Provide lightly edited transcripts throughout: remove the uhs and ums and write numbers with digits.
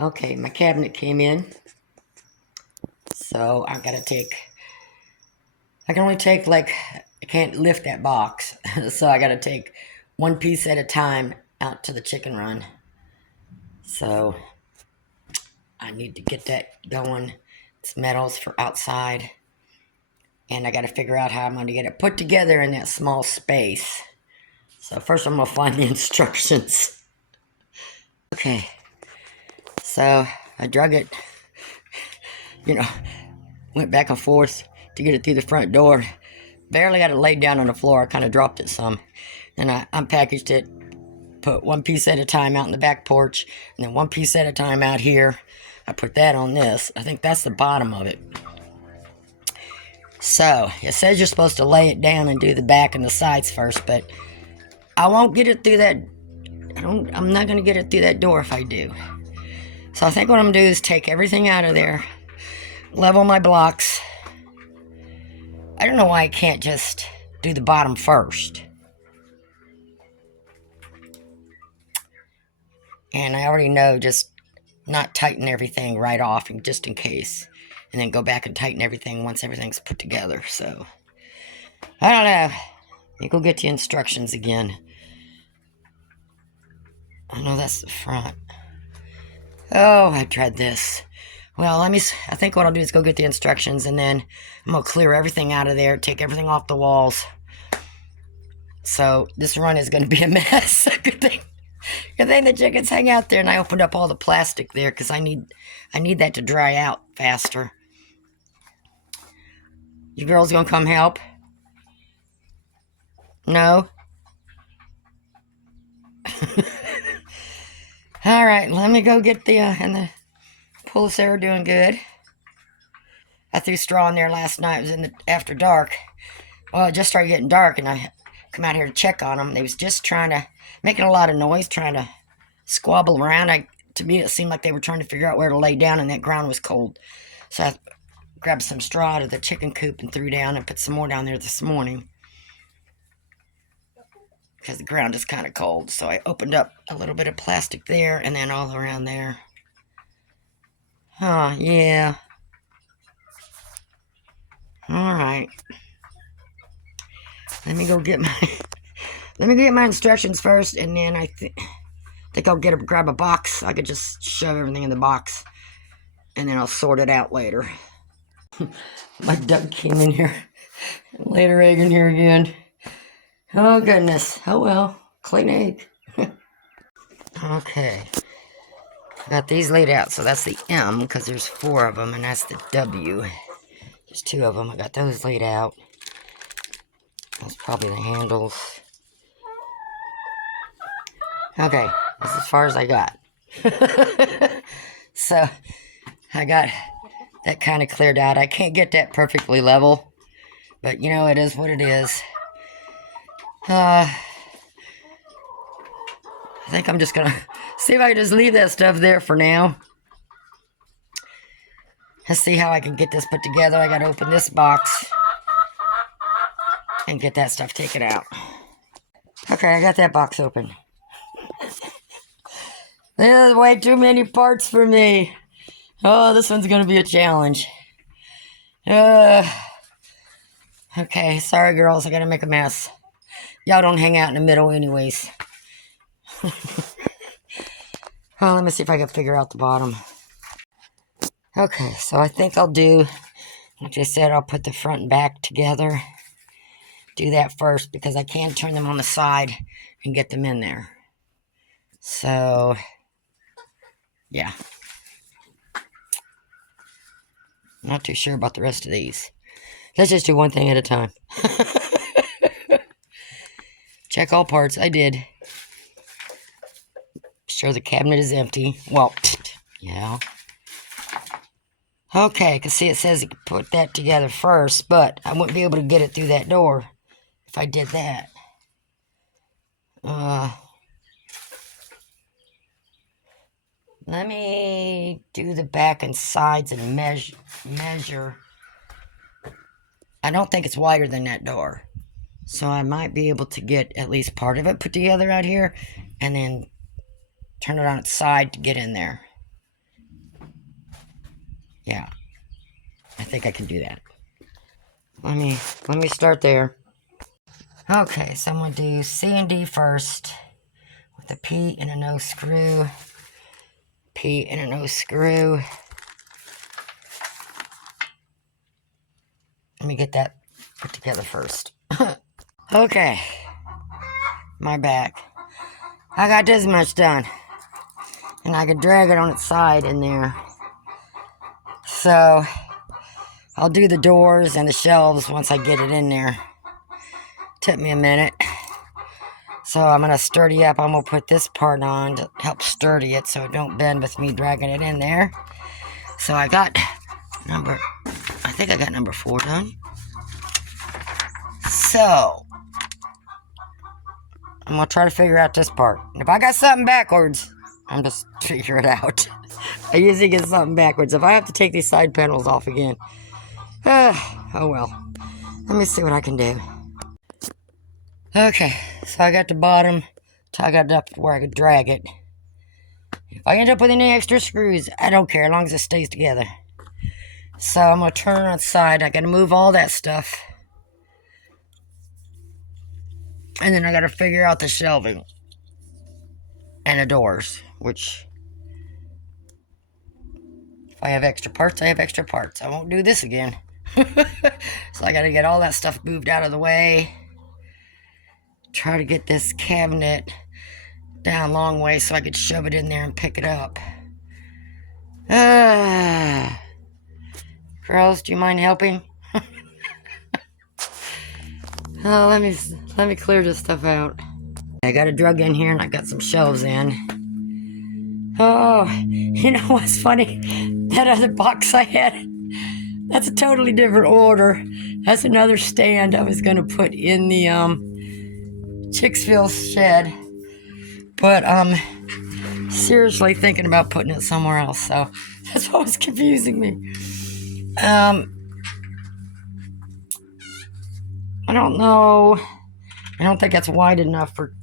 Okay, my cabinet came in, so I can only take I can't lift that box. So I gotta take one piece at a time out to the chicken run. So I need to get that going. It's metals for outside. And I gotta figure out how I'm gonna get it put together in that small space. So first I'm gonna find the instructions. Okay, so I drug it, you know, went back and forth to get it through the front door. Barely got it laid down on the floor. I kind of dropped it some. And I unpackaged it, put one piece at a time out in the back porch, and then one piece at a time out here. I put that on this. I think that's the bottom of it. So, it says you're supposed to lay it down and do the back and the sides first, but I won't get it through that. I'm not going to get it through that door if I do. So I think what I'm going to do is take everything out of there, level my blocks. I don't know why I can't just do the bottom first. And I already know just not tighten everything right off, and just in case. And then go back and tighten everything once everything's put together. So, I don't know. You go get the instructions again. I know that's the front. Oh, I dread this. Well, I think what I'll do is go get the instructions, and then I'm going to clear everything out of there, take everything off the walls. So, this run is going to be a mess. Good thing the chickens hang out there, and I opened up all the plastic there because I need that to dry out faster. You girls gonna come help? No? Alright, let me go get and the pull are doing good. I threw straw in there last night. It was after dark. Well, it just started getting dark, and I come out here to check on them. They was just making a lot of noise, trying to squabble around. To me, it seemed like they were trying to figure out where to lay down, and that ground was cold. So I grabbed some straw out of the chicken coop and threw down, and put some more down there this morning because the ground is kind of cold. So I opened up a little bit of plastic there, and then all around there. Oh, yeah. Alright. Let me go get my instructions first, and then I think I'll grab a box. I could just shove everything in the box, and then I'll sort it out later. My duck came in here, laid her egg in here again. Oh goodness. Oh well, clean egg. Okay. Got these laid out, so that's the M because there's 4 of them, and that's the W. There's 2 of them. I got those laid out. That's probably the handles. Okay, that's as far as I got. So, I got that kind of cleared out. I can't get that perfectly level, but you know, it is what it is. I think I'm just gonna see if I can just leave that stuff there for now. Let's see how I can get this put together. I gotta open this box and get that stuff taken out. Okay, I got that box open. There's way too many parts for me. Oh, this one's gonna be a challenge. Okay, sorry girls, I gotta make a mess. Y'all don't hang out in the middle anyways. Well, let me see if I can figure out the bottom. Okay, so I think I'll do, like I said, I'll put the front and back together. Do that first because I can turn them on the side and get them in there. So, yeah. Not too sure about the rest of these. Let's just do one thing at a time. Check all parts. I did. Sure the cabinet is empty. Well, yeah. Okay, because see, it says you can put that together first, but I wouldn't be able to get it through that door if I did that. Let me do the back and sides and measure. I don't think it's wider than that door. So I might be able to get at least part of it put together out here, and then turn it on its side to get in there. Yeah, I think I can do that. Let me start there. Okay, so I'm gonna do C and D first with a P and a no screw. P and a no screw. Let me get that put together first. Okay, my back. I got this much done. And I can drag it on its side in there. So, I'll do the doors and the shelves once I get it in there. Took me a minute. So I'm going to sturdy up. I'm going to put this part on to help sturdy it so it don't bend with me dragging it in there. So I got I think I got number 4 done. So, I'm going to try to figure out this part. And if I got something backwards, I'm just figure it out. I usually get something backwards. If I have to take these side panels off again, oh well. Let me see what I can do. Okay, so I got the bottom, I got it up where I could drag it. If I end up with any extra screws, I don't care, as long as it stays together. So I'm going to turn it on its side. I got to move all that stuff. And then I got to figure out the shelving. And the doors, which... if I have extra parts, I have extra parts. I won't do this again. So I got to get all that stuff moved out of the way. Try to get this cabinet down a long way so I could shove it in there and pick it up. Girls, do you mind helping? Oh, let me clear this stuff out. I got a drug in here and I got some shelves in. Oh, you know what's funny? That other box I had, that's a totally different order. That's another stand I was gonna put in the Chicksville shed. But seriously thinking about putting it somewhere else, so that's what was confusing me. I don't know. I don't think that's wide enough for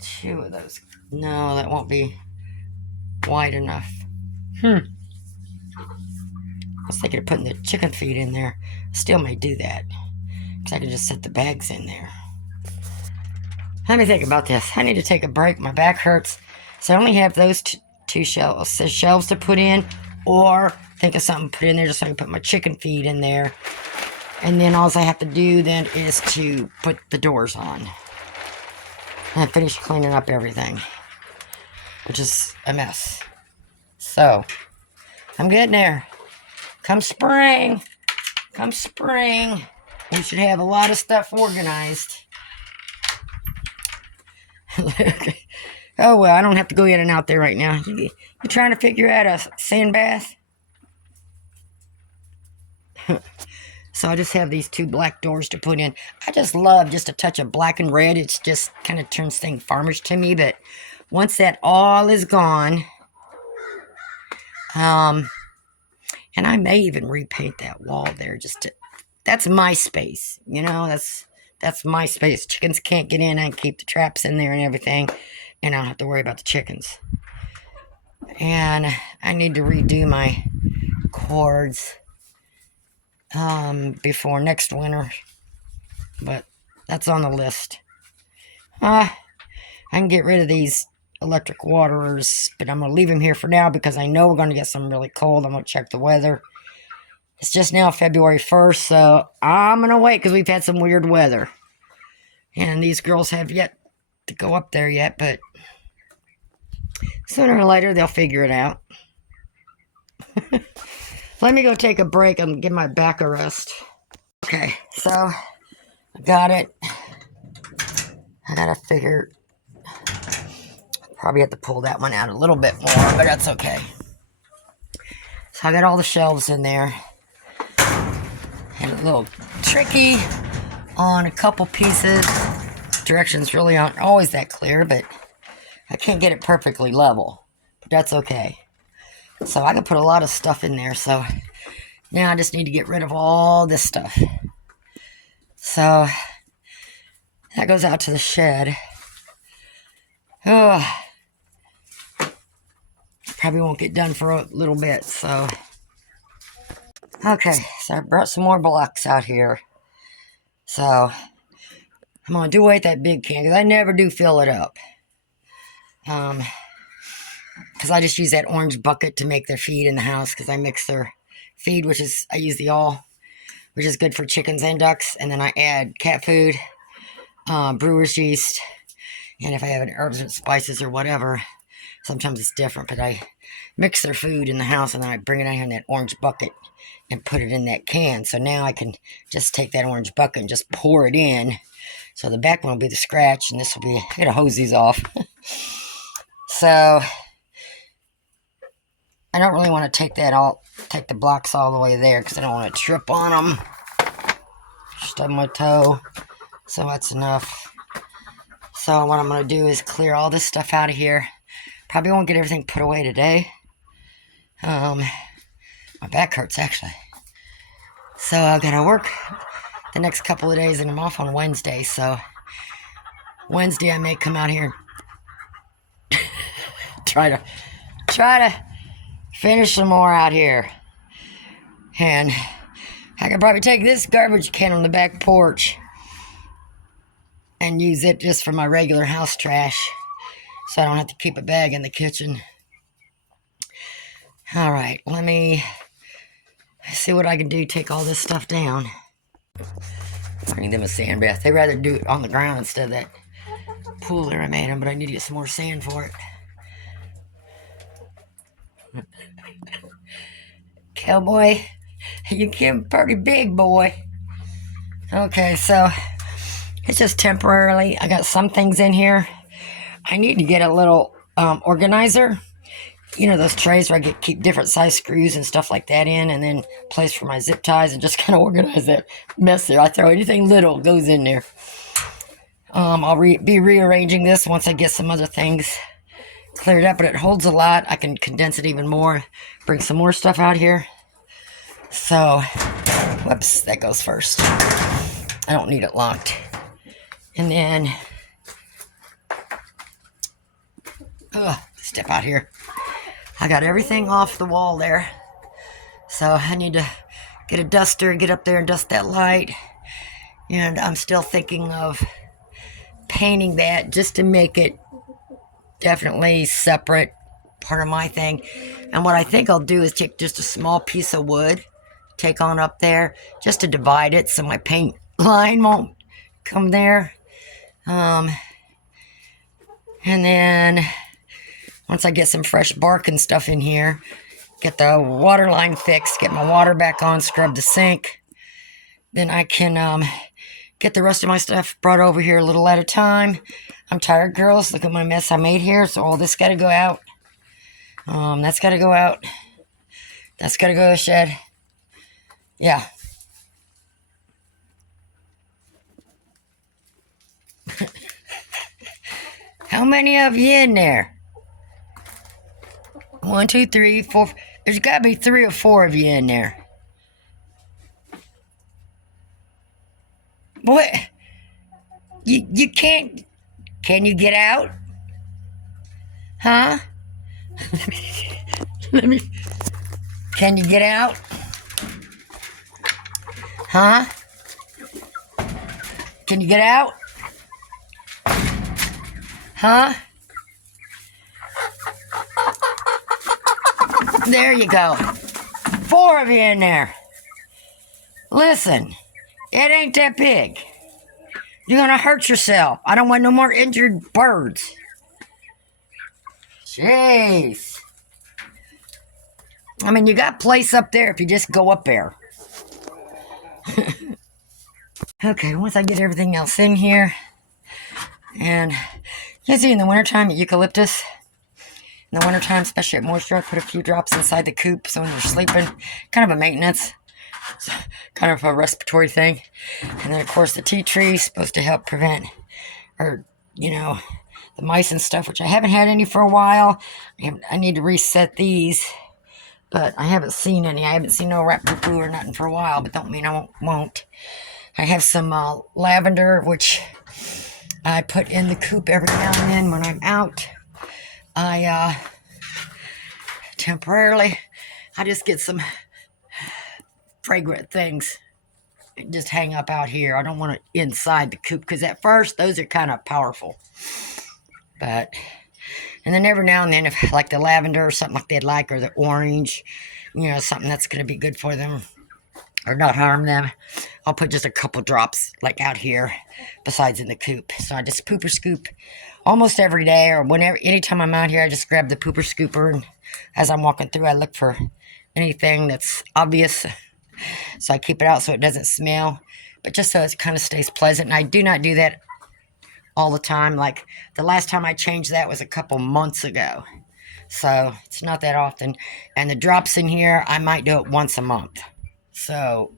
2 of those. No, that won't be wide enough. I was thinking of putting the chicken feed in there. Still may do that, because I can just set the bags in there. Let me think about this. I need to take a break. My back hurts. So I only have those 2 shelves to put in, or think of something to put in there just so I can put my chicken feed in there. And then all I have to do then is to put the doors on. And finish cleaning up everything, which is a mess. So, I'm getting there. Come spring, we should have a lot of stuff organized. Oh, well, I don't have to go in and out there right now. You trying to figure out a sand bath? So I just have these 2 black doors to put in. I just love just a touch of black and red. It's just kind of turns things farmish to me. But once that all is gone, and I may even repaint that wall there just to, that's my space. You know, that's my space. Chickens can't get in. I can keep the traps in there and everything. And I don't have to worry about the chickens. And I need to redo my cords before next winter, but that's on the list. I can get rid of these electric waterers, but I'm going to leave them here for now because I know we're going to get some really cold. I'm going to check the weather. It's just now February 1st, so I'm going to wait because we've had some weird weather. And these girls have yet to go up there yet, but sooner or later they'll figure it out. Let me go take a break and give my back a rest. Okay, so I got it. I gotta figure, probably have to pull that one out a little bit more, but that's okay. So I got all the shelves in there. And a little tricky on a couple pieces. Directions really aren't always that clear, but I can't get it perfectly level. But that's okay. So I can put a lot of stuff in there, so now I just need to get rid of all this stuff. So that goes out to the shed. Oh, probably won't get done for a little bit, so. Okay, so I brought some more blocks out here. So, I'm going to do away with that big can, because I never do fill it up. Because I just use that orange bucket to make their feed in the house, because I mix their feed, I use the all, which is good for chickens and ducks, and then I add cat food, brewer's yeast, and if I have any herbs and spices or whatever, sometimes it's different, but I mix their food in the house, and then I bring it out here in that orange bucket and put it in that can. So now I can just take that orange bucket and just pour it in. So the back one will be the scratch, and this will be, I gotta hose these off. So I don't really want to take the blocks all the way there, because I don't want to trip on them. Stub my toe. So that's enough. So what I'm going to do is clear all this stuff out of here. Probably won't get everything put away today. My back hurts, actually. So I've got to work the next couple of days, and I'm off on Wednesday. So Wednesday I may come out here and try to finish some more out here. And I could probably take this garbage can on the back porch and use it just for my regular house trash, so I don't have to keep a bag in the kitchen. All right, let me see what I can do to take all this stuff down. I need them a sand bath. They'd rather do it on the ground instead of that pool there I made them, but I need to get some more sand for it. Cowboy, you get pretty big, boy. Okay, so it's just temporarily. I got some things in here. I need to get a little organizer. You know, those trays where I keep different size screws and stuff like that in, and then place for my zip ties, and just kind of organize that mess there. I throw anything little goes in there. I'll be rearranging this once I get some other things cleared up, but it holds a lot. I can condense it even more, bring some more stuff out here. So, whoops, that goes first. I don't need it locked. And then, step out here. I got everything off the wall there. So I need to get a duster, get up there and dust that light. And I'm still thinking of painting that just to make it definitely separate part of my thing. And what I think I'll do is take just a small piece of wood, take on up there, just to divide it so my paint line won't come there. And then once I get some fresh bark and stuff in here, get the water line fixed, get my water back on, scrub the sink, then I can get the rest of my stuff brought over here a little at a time. I'm tired, girls. Look at my mess I made here. So all this got to go out. That's got to go out. That's got to go to the shed. Yeah. How many of you in there? 1, 2, 3, 4. There's got to be 3 or 4 of you in there. What? You can't. Can you get out? Huh? Let me. Can you get out? Huh? Can you get out? Huh? There you go. 4 of you in there. Listen, it ain't that big. You're gonna hurt yourself. I don't want no more injured birds. Jeez. I mean, you got place up there if you just go up there. Okay, once I get everything else in here, and you see in the wintertime, eucalyptus, in the wintertime, especially at moisture, I put a few drops inside the coop so when you're sleeping, kind of a maintenance, kind of a respiratory thing. And then, of course, the tea tree is supposed to help prevent, or, you know, the mice and stuff, which I haven't had any for a while. I need to reset these, but I haven't seen any. I haven't seen no rat poo-poo or nothing for a while, but don't mean I won't. I have some lavender, which I put in the coop every now and then when I'm out. I temporarily, I just get some fragrant things and just hang up out here. I don't want it inside the coop because at first those are kind of powerful. But, and then every now and then, if like the lavender or something like they'd like, or the orange, you know, something that's going to be good for them or not harm them, I'll put just a couple drops like out here besides in the coop. So I just pooper scoop almost every day, or whenever, anytime I'm out here, I just grab the pooper scooper, and as I'm walking through, I look for anything that's obvious. So I keep it out so it doesn't smell, but just so it kind of stays pleasant. And I do not do that all the time. Like the last time I changed that was a couple months ago. So it's not that often. And the drops in here, I might do it once a month. So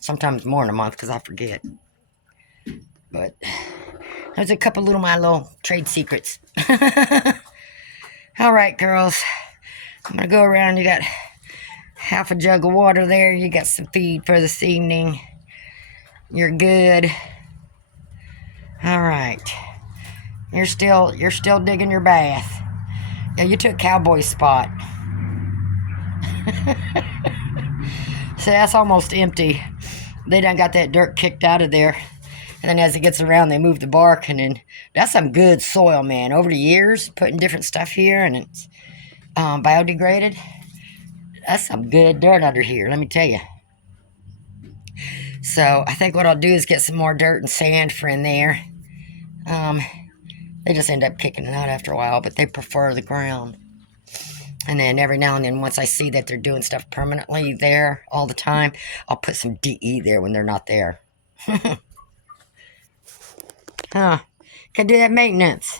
sometimes more in a month because I forget. But there's a couple little my little trade secrets. All right, girls. I'm going to go around. You got half a jug of water there. You got some feed for this evening. You're good. All right. You're still digging your bath. Yeah, you took Cowboy's spot. See, that's almost empty. They done got that dirt kicked out of there. And then as it gets around, they move the bark. And then that's some good soil, man. Over the years, putting different stuff here, and it's biodegraded. That's some good dirt under here, let me tell you. So I think what I'll do is get some more dirt and sand for in there. They just end up kicking it out after a while, but they prefer the ground. And then every now and then, once I see that they're doing stuff permanently there all the time, I'll put some DE there when they're not there. Gotta do that maintenance.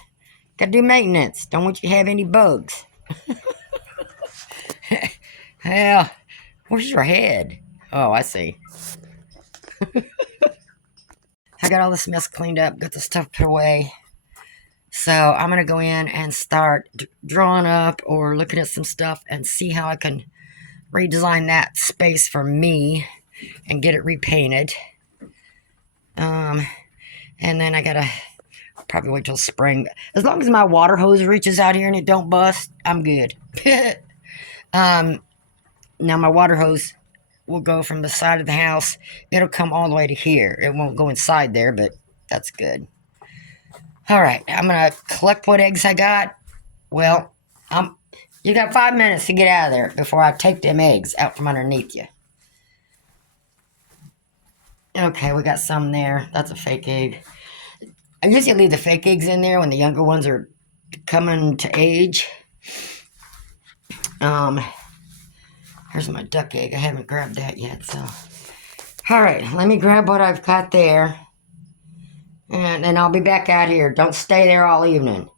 Gotta do maintenance. Don't want you to have any bugs. Hell, where's your head? Oh, I see. I got all this mess cleaned up, got the stuff put away. So I'm going to go in and start drawing up or looking at some stuff and see how I can redesign that space for me and get it repainted. And then I got to probably wait till spring. As long as my water hose reaches out here and it don't bust, I'm good. Now my water hose will go from the side of the house. It'll come all the way to here. It won't go inside there, but that's good. All right, I'm going to collect what eggs I got. Well, you got 5 minutes to get out of there before I take them eggs out from underneath you. Okay, we got some there. That's a fake egg. I usually leave the fake eggs in there when the younger ones are coming to age. Here's my duck egg. I haven't grabbed that yet, so. All right, let me grab what I've got there. And then I'll be back out here. Don't stay there all evening.